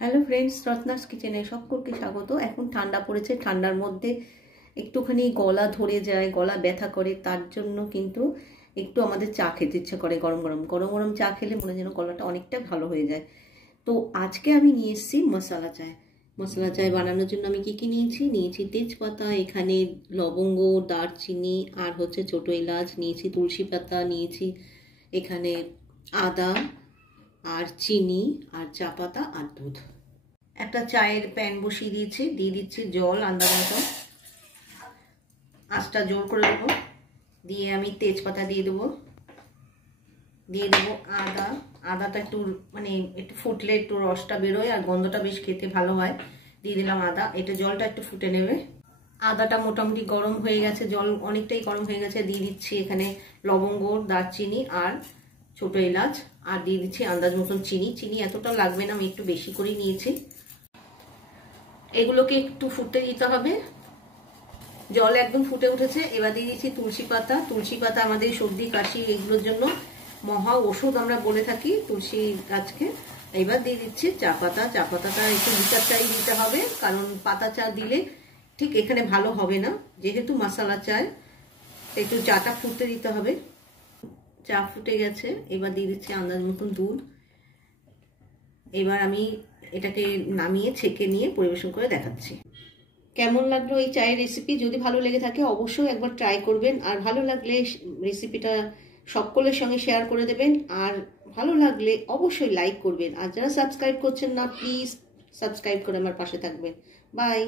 Hello friends, Ratna's কিচেনে সকলকে স্বাগত। এখন ঠান্ডা পড়েছে, ঠান্ডার মধ্যে একটুখানি গলা ধরে যায়, গলা ব্যথা করে, তার জন্য কিন্তু একটু আমাদের চা খেতে ইচ্ছে করে। গরম গরম গরম গরম চা খেলে মনে যেন গলাটা অনেকটা ভালো হয়ে যায়। তো আজকে আমি নিয়ে এসেছি মশলা চায়। মশলা চায় বানানোর জন্য আমি কি নিয়েছি তেজপাতা, এখানে লবঙ্গ, দারচিনি, আর হচ্ছে ছোটো এলাচ নিয়েছি, তুলসী পাতা নিয়েছি, এখানে আদা আর চিনি আর চা পাতা আর দুধ। একটা চায়ের প্যান বসিয়ে দিয়েছি, দিয়ে দিচ্ছি জল আন্দাজ মতো, আঁচটা জোর করে দেবো। দিয়ে আমি তেজপাতা দিয়ে দেবো আদা। আদাটা একটু একটু ফুটলে একটু রসটা বেরোয় আর গন্ধটা বেশ খেতে ভালো হয়। দিয়ে দিলাম আদা, এটা জলটা একটু ফুটে নেবে। আদাটা মোটামুটি গরম হয়ে গেছে, জল অনেকটাই গরম হয়ে গেছে। দিয়ে দিচ্ছি এখানে লবঙ্গ, দারচিনি আর ছোটো এলাচ, আর দিয়ে দিচ্ছি আন্দাজ মতন চিনি। চিনি এতটা লাগবে না, আমি একটু বেশি করেই নিয়েছি। এগুলোকে একটু ফুটতে দিতে হবে। জল একদম ফুটে উঠেছে, এবার দিয়ে দিচ্ছি তুলসী পাতা। তুলসী পাতা আমাদের সর্দি কাশি এগুলোর জন্য মহা ওষুধ আমরা বলে থাকি তুলসী গাছকে। এবার দিয়ে দিচ্ছি চা পাতা। চা পাতাটা একটু লিটার চাই দিতে হবে, কারণ পাতা চা দিলে ঠিক এখানে ভালো হবে না, যেহেতু মশলা চায় একটু চাটা ফুটতে দিতে হবে। চা ফুটে গেছে, এবার দিয়ে দিচ্ছি আন্দাজ মতন দুধ। এবার আমি এটাকে নামিয়ে ছেঁকে নিয়ে পরিবেশন করে দেখাচ্ছি। কেমন লাগলো এই চায়ের রেসিপি? যদি ভালো লেগে থাকে অবশ্যই একবার ট্রাই করবেন, আর ভালো লাগলে রেসিপিটা সকলের সঙ্গে শেয়ার করে দেবেন, আর ভালো লাগলে অবশ্যই লাইক করবেন। আর যারা সাবস্ক্রাইব করছেন না, প্লিজ সাবস্ক্রাইব করে আমার পাশে থাকবেন। বাই।